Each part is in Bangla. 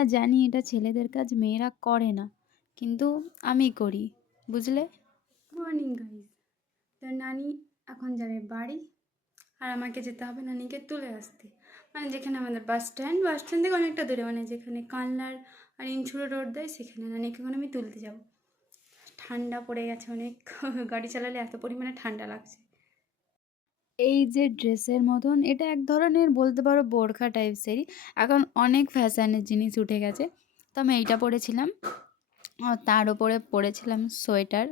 হ্যাঁ, জানি এটা ছেলেদের কাজ মেয়েরা করে না। কিন্তু আমি করি। বুঝলে? Morning guys. তো নানি এখন যাবে বাড়ি, আর আমাকে যেতে হবে নানিকে তুলে আসতে। মানে যেখানে আমাদের বাস স্ট্যান্ড থেকে অনেকটা দূরে, মানে যেখানে কানলার আর ইনছুড়ো রোড দেয় সেখানে নানিকে এখন আমি তুলতে যাব। ঠান্ডা পড়ে গেছে অনেক। গাড়ি চালালে এত পরিমাণে ঠান্ডা লাগছে। এই যে ড্রেসের মতন এটা এক ধরনের বলতে পারো বোরখা টাইপসেরই। এখন অনেক ফ্যাশনের জিনিস উঠে গেছে। তো আমি এইটা পরেছিলাম। তার উপরে পরেছিলাম সোয়েটার।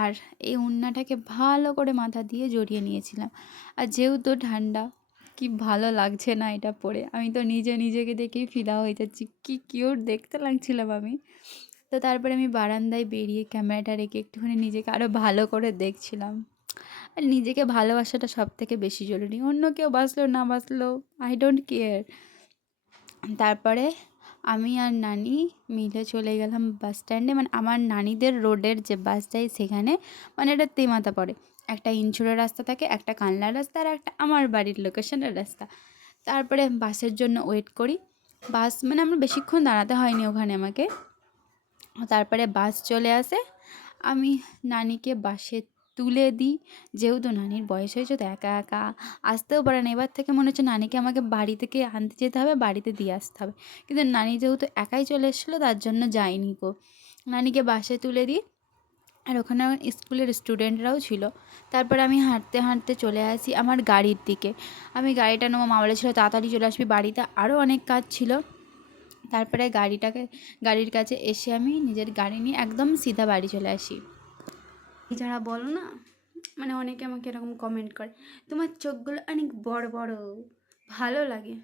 আর এই ওড়নাটাকে ভালো করে মাথা দিয়ে জড়িয়ে নিয়েছিলাম। আর যেহেতু ঠান্ডা, কি ভালো লাগছে না এটা পরে। আমি তো নিজেকে দেখেই ফিদা হয়ে যাচ্ছি। কি কিউট দেখতে লাগছিলাম আমি। তো তারপরে আমি বারান্দায় বেরিয়ে ক্যামেরাটা রেখে একটুখানি নিজেকে আরও ভালো করে দেখছিলাম। আর নিজেকে ভালোবাসাটা সবথেকে বেশি জরুরি। অন্য কেউ বাঁচলো না বাঁচলো, আই ডোন্ট কেয়ার। তারপরে আমি আর নানি মিলে চলে গেলাম বাস স্ট্যান্ডে। মানে আমার নানিদের রোডের যে বাস যায় সেখানে, মানে এটা তেমাতা পড়ে। একটা ইনচুরের রাস্তা থাকে, একটা কানলার রাস্তা, আর একটা আমার বাড়ির লোকেশনের রাস্তা। তারপরে বাসের জন্য ওয়েট করি। বাস মানে আমার বেশিক্ষণ দাঁড়াতে হয়নি ওখানে আমাকে। তারপরে বাস চলে আসে। আমি নানিকে বাসে তুলে দিই। যেহেতু নানির বয়স হয়েছে তো একা একা আসতেও পারে না। এবার থেকে মনে হচ্ছে নানিকে আমাকে বাড়ি থেকে আনতে যেতে হবে, বাড়িতে দিয়ে আসতে হবে। কিন্তু নানি যেহেতু একাই চলে এসেছিলো তার জন্য যাইনি গো। নানিকে বাসে তুলে দিই। আর ওখানে আমার স্কুলের স্টুডেন্টরাও ছিল। তারপরে আমি হাঁটতে হাঁটতে চলে আসি আমার গাড়ির দিকে। আমি গাড়িটা নেবো, মা বলেছিল তাড়াতাড়ি চলে আসবি, বাড়িতে আরও অনেক কাজ ছিল। তারপরে গাড়ির কাছে এসে আমি নিজের গাড়ি নিয়ে একদম সিধা বাড়ি চলে আসি। যারা বলো না, মানে অনেকে আমাকে এরকম কমেন্ট করে, তোমার চোখগুলো অনেক বড় বড়, ভালো লাগে।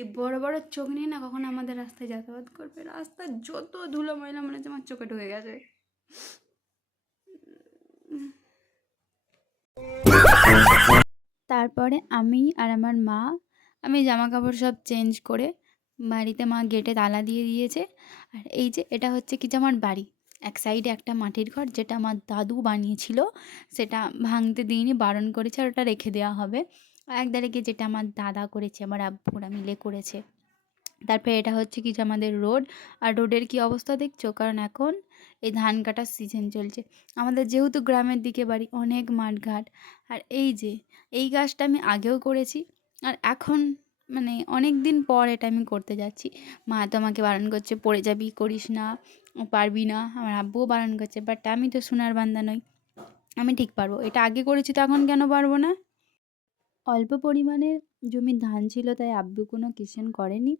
এই বড় বড় চোখ নিয়ে না কখন আমাদের রাস্তায় যাতায়াত করবে, রাস্তার যত ধুলো ময়লা মনে হচ্ছে আমার চোখে ঢুকে গেছে। তারপরে আমি আর আমার মা, আমি জামা কাপড় সব চেঞ্জ করে বাড়িতে, মা গেটে তালা দিয়ে দিয়েছে। আর এই যে এটা হচ্ছে কি যে আমার বাড়ি, এক সাইডে একটা মাটির ঘর যেটা আমার দাদু বানিয়েছিল, সেটা ভাঙতে দিইনি, বারণ করেছে, আর ওটা রেখে দেওয়া হবে। আর একদারে গিয়ে যেটা আমার দাদা করেছে, আমার আব্বুরা মিলে করেছে। তারপরে এটা হচ্ছে কি যে আমাদের রোড। আর রোডের কি অবস্থা দেখছো? কারণ এখন এই ধান কাটার সিজন চলছে। আমাদের যেহেতু গ্রামের দিকে বাড়ি, অনেক মাঠঘাট। আর এই যে এই কাজটা আমি আগেও করেছি, আর এখন মানে অনেক দিন পর এটা আমি করতে যাচ্ছি। মা তো আমাকে বারণ করছে, পড়ে যাবি, করিস না, পারবি না। আমার আব্বুও বারণ করছে, বাট আমি তো সোনার বান্দা নই, আমি ঠিক পারবো। এটা আগে করেছি তো এখন কেন পারবো না? অল্প পরিমাণে জমির ধান ছিল তাই আব্বু কোনো কিষেন করেনি।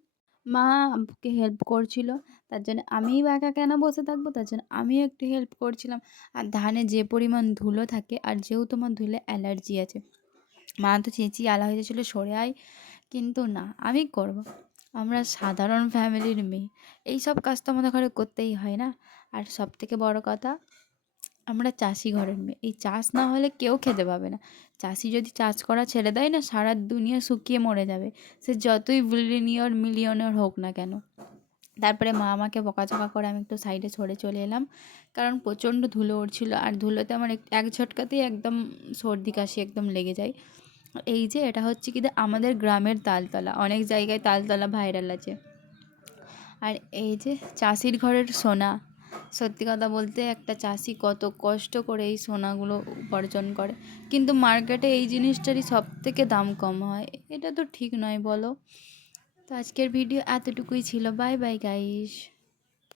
মা আব্বুকে হেল্প করছিল। তার জন্য আমিই বা একা কেন বসে থাকবো? তার জন্য আমিও একটু হেল্প করছিলাম। আর ধানে যে পরিমাণ ধুলো থাকে, আর যেহেতু আমার ধুলে অ্যালার্জি আছে, মা তো চেঁচিয়ে আলা হয়ে যাচ্ছিলো সরে আয়, কিন্তু না, আমি করব। আমরা সাধারণ ফ্যামিলির মেয়ে, এই সব কাজ তো আমাদের ঘরে করতেই হয় না। আর সবথেকে বড় কথা, আমরা চাষি ঘরের মেয়ে, এই চাষ না হলে কেউ খেতে পাবে না। চাষি যদি চাষ করা ছেড়ে দেয় না, সারা দুনিয়া শুকিয়ে মরে যাবে, সে যতই বিলিয়নিয়র মিলিয়নিয়র হোক না কেন। তারপরে মা আমাকে বকাঝকা করে আমি একটু সাইডে সরে চলে এলাম, কারণ প্রচণ্ড ধুলো উড়ছিল। আর ধুলোতে আমার এক ঝটকাতেই একদম সর্দি কাশি একদম লেগে যায়। এই যে এটা হচ্ছে কি যে আমাদের গ্রামের তালতলা, অনেক জায়গায় তালতলা ভাইরাল আছে। আর এই যে চাষির ঘরের সোনা, সত্যি কথা বলতে একটা চাষি কত কষ্ট করে এই সোনাগুলো উপার্জন করে, কিন্তু মার্কেটে এই জিনিসটারই সব থেকে দাম কম হয়। এটা তো ঠিক নয় বলো? তো আজকের ভিডিও এতটুকুই ছিল। Bye bye guys.